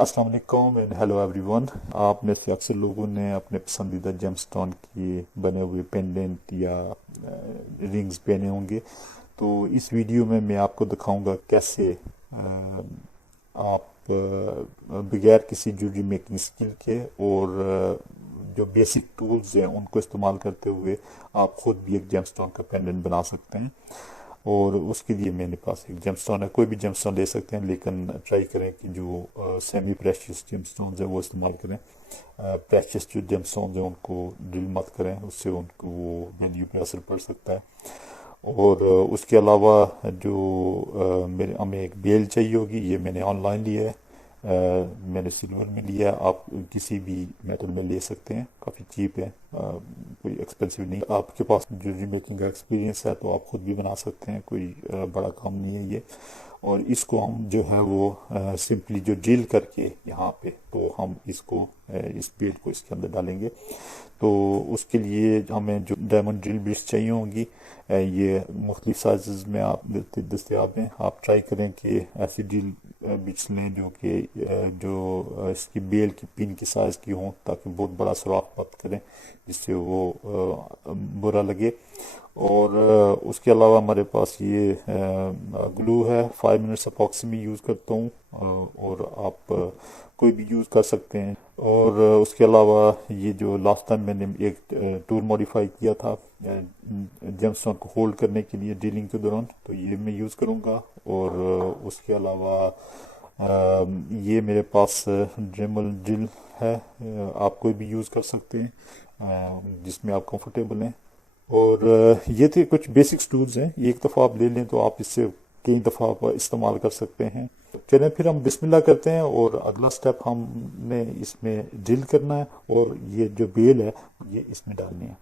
अस्सलाम वालेकुम and hello everyone. आप में से अक्सर लोगों ने अपने पसंदीदा जेमस्टोन के बने हुए पेंडेंट या रिंग्स पहने होंगे। तो इस वीडियो में मैं आपको दिखाऊंगा कैसे आप बगैर किसी ज्वेलरी मेकिंग स्किल के और जो बेसिक टूल्स हैं उनको इस्तेमाल करते हुए आप खुद भी एक जेमस्टोन का पेंडेंट बना सकते हैं। और उसके लिए मेरे पास एक जेमस्टोन है, कोई भी जेमस्टोन ले सकते हैं, लेकिन ट्राई करें कि जो सेमी प्रेशियस जेमस्टोन है वो इस्तेमाल करें। प्रेशियस जो जेमस्टोन है उनको ड्रिल मत करें, उससे उनको वो वैल्यू पे असर पड़ सकता है। और उसके अलावा जो मेरे हमें एक बेल चाहिए होगी, ये मैंने ऑनलाइन लिया है। मैंने सिल्वर में लिया है, आप किसी भी मेटल में ले सकते हैं, काफ़ी चीप है, कोई एक्सपेंसिव नहीं। आपके पास ज्वेलरी मेकिंग का एक्सपीरियंस है तो आप खुद भी बना सकते हैं, कोई बड़ा काम नहीं है ये। और इसको हम जो है वो सिंपली जो ड्रिल करके यहाँ पे तो हम इसको इस बेल को इसके अंदर डालेंगे। तो उसके लिए हमें जो डायमंड ड्रिल बिट्स चाहिए होंगी, ये मुख्तलिफ साइज़ में आप दस्तियाब हैं। आप ट्राई करें कि ऐसी ड्रिल बिट्स लें जो कि इसकी बेल की पिन की साइज़ की हों, ताकि बहुत बड़ा सुराख मत करें जिससे वो बुरा लगे। और उसके अलावा हमारे पास ये ग्लू है, 5 मिनट्स अपॉक्सी में यूज़ करता हूँ। और आप कोई भी यूज़ कर सकते हैं। और उसके अलावा ये जो लास्ट टाइम मैंने एक टूल मॉडिफाई किया था जेमस्टोन को होल्ड करने के लिए ड्रिलिंग के दौरान, तो ये मैं यूज़ करूँगा। और उसके अलावा ये मेरे पास ड्रेमल ड्रिल है, आप कोई भी यूज़ कर सकते हैं जिसमें आप कंफर्टेबल हैं। और ये थे कुछ बेसिक्स टूल्स हैं, एक दफ़ा आप ले लें तो आप इससे कई दफ़ा आप इस्तेमाल कर सकते हैं। चलें फिर हम बिस्मिल्लाह करते हैं और अगला स्टेप हमने इसमें ड्रिल करना है और ये जो बेल है ये इसमें डालनी है।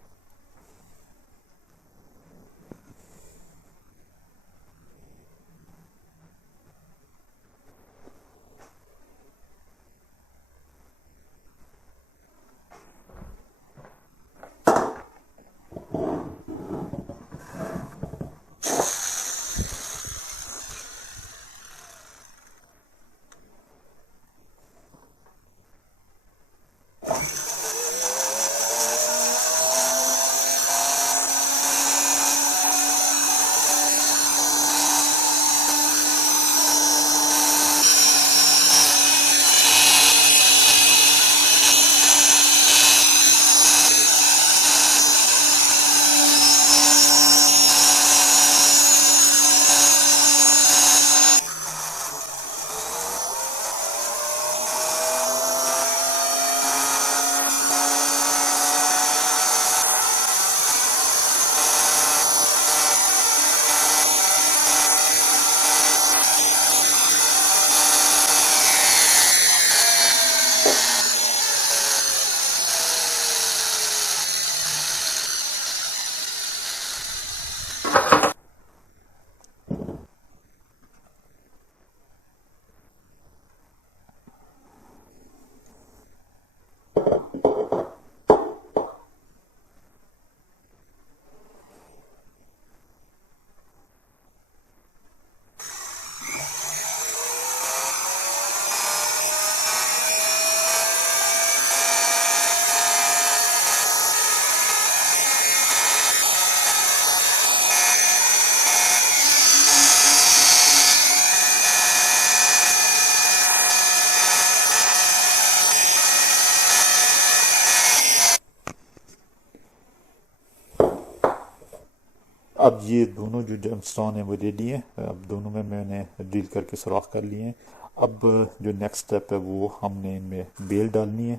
अब ये दोनों जो जेमस्टोन है वो रेडी है, अब दोनों में मैंने ड्रिल करके सुराख कर लिए हैं। अब जो नेक्स्ट स्टेप है वो हमने इनमें बेल डालनी है।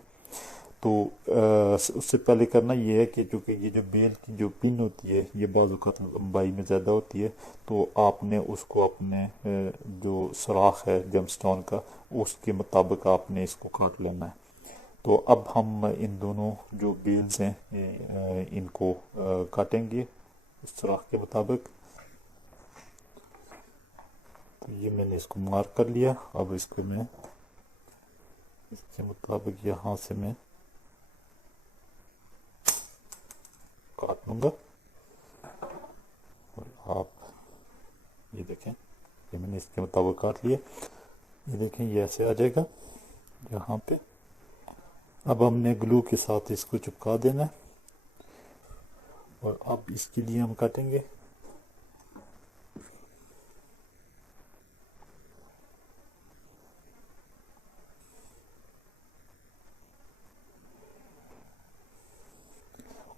तो उससे पहले करना ये है कि चूँकि ये जो बेल की जो पिन होती है ये बाज़ औक़ात लंबाई में ज़्यादा होती है, तो आपने उसको अपने जो सुराख है जेमस्टोन का उसके मुताबिक आपने इसको काट लेना है। तो अब हम इन दोनों जो बेल्स हैं इनको काटेंगे इस सुराख के मुताबिक। तो ये मैंने इसको मार्क कर लिया, अब इसको मैं इसके मुताबिक यहाँ से मैं काट लूँगा। और आप ये देखें, ये मैंने इसके मुताबिक काट लिया, ये देखें ये ऐसे आ जाएगा। यहाँ पे। अब हमने ग्लू के साथ इसको चिपका देना है और अब इसके लिए हम काटेंगे।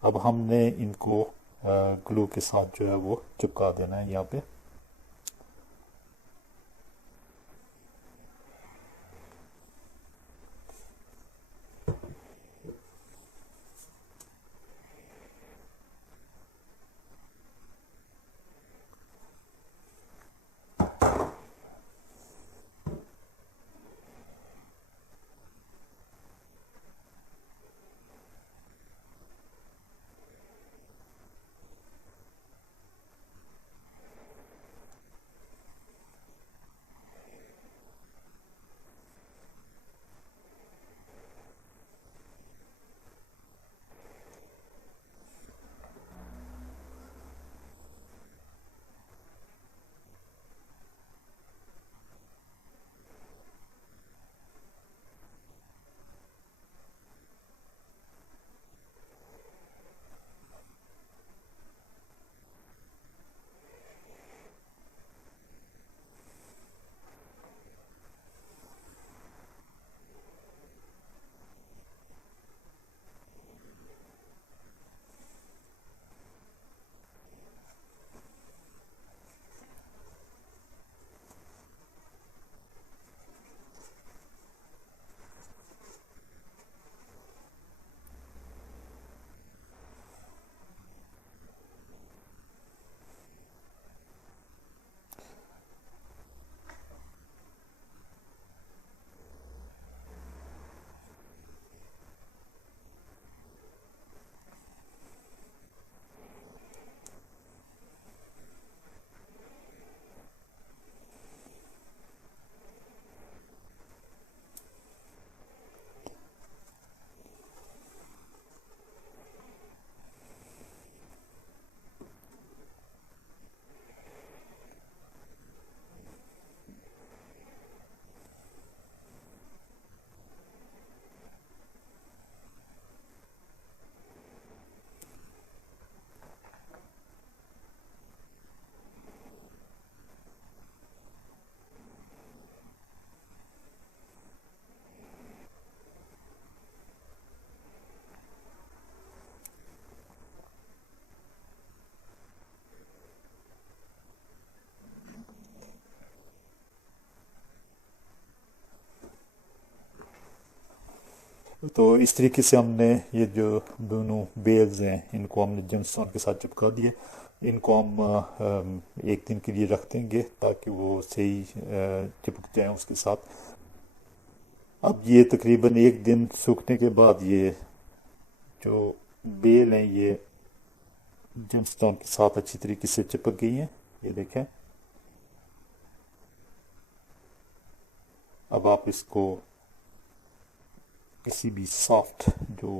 अब हमने इनको ग्लू के साथ जो है वो चिपका देना है यहाँ पे। तो इस तरीके से हमने ये जो दोनों बेल्स हैं इनको हमने जेमस्टोन के साथ चिपका दिए। इनको हम एक दिन के लिए रख देंगे ताकि वो सही चिपक जाए उसके साथ। अब ये तकरीबन एक दिन सूखने के बाद ये जो बेल हैं ये जेमस्टोन के साथ अच्छी तरीके से चिपक गई हैं, ये देखें। अब आप इसको किसी भी सॉफ्ट जो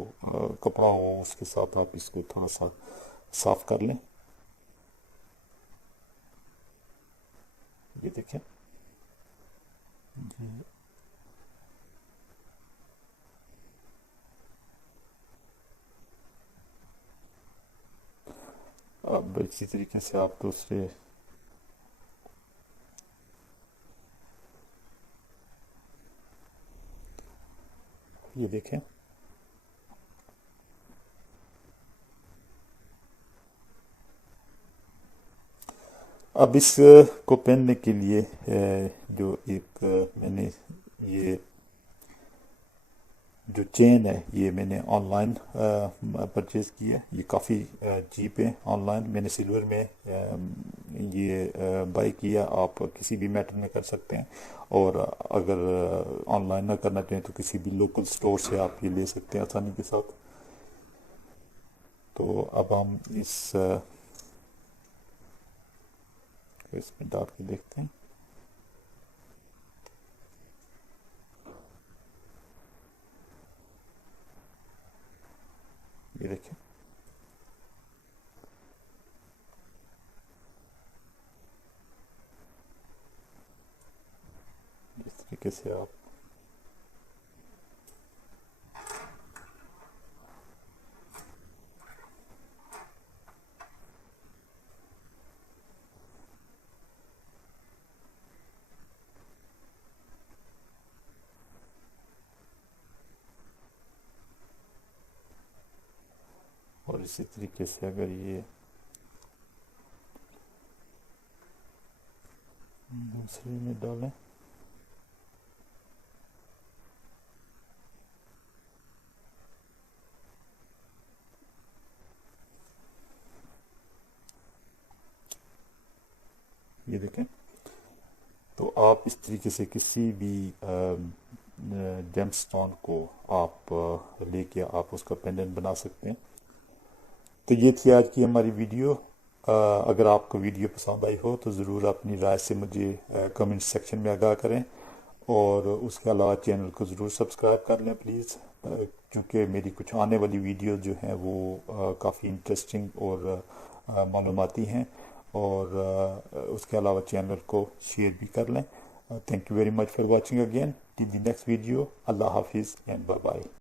कपड़ा हो उसके साथ आप इसको थोड़ा सा साफ कर लें। ये देखें, अब इसी तरीके से आप दूसरे ये देखें। अब इस को पहनने के लिए जो एक मैंने ये जो चेन है ये मैंने ऑनलाइन परचेज़ की है। ये काफ़ी चीप है ऑनलाइन। मैंने सिल्वर में ये बाई किया। आप किसी भी मेटल में कर सकते हैं और अगर ऑनलाइन ना करना चाहें तो किसी भी लोकल स्टोर से आप ये ले सकते हैं आसानी के साथ। तो अब हम इसमें डाल के देखते हैं। ये देखिए, इस तरीके से आप और इसी तरीके से अगर ये दूसरे में डालें, ये देखें। तो आप इस तरीके से किसी भी जेमस्टोन को आप लेके आप उसका पेंडेंट बना सकते हैं। तो ये थी आज की हमारी वीडियो। अगर आपको वीडियो पसंद आई हो तो ज़रूर अपनी राय से मुझे कमेंट सेक्शन में आगाह करें, और उसके अलावा चैनल को ज़रूर सब्सक्राइब कर लें प्लीज़, क्योंकि मेरी कुछ आने वाली वीडियो जो हैं वो काफ़ी इंटरेस्टिंग और मालूमाती हैं, और उसके अलावा चैनल को शेयर भी कर लें। Thank you very much for watching again. Till the next video, अल्लाह हाफिज़ एंड बाय बाय।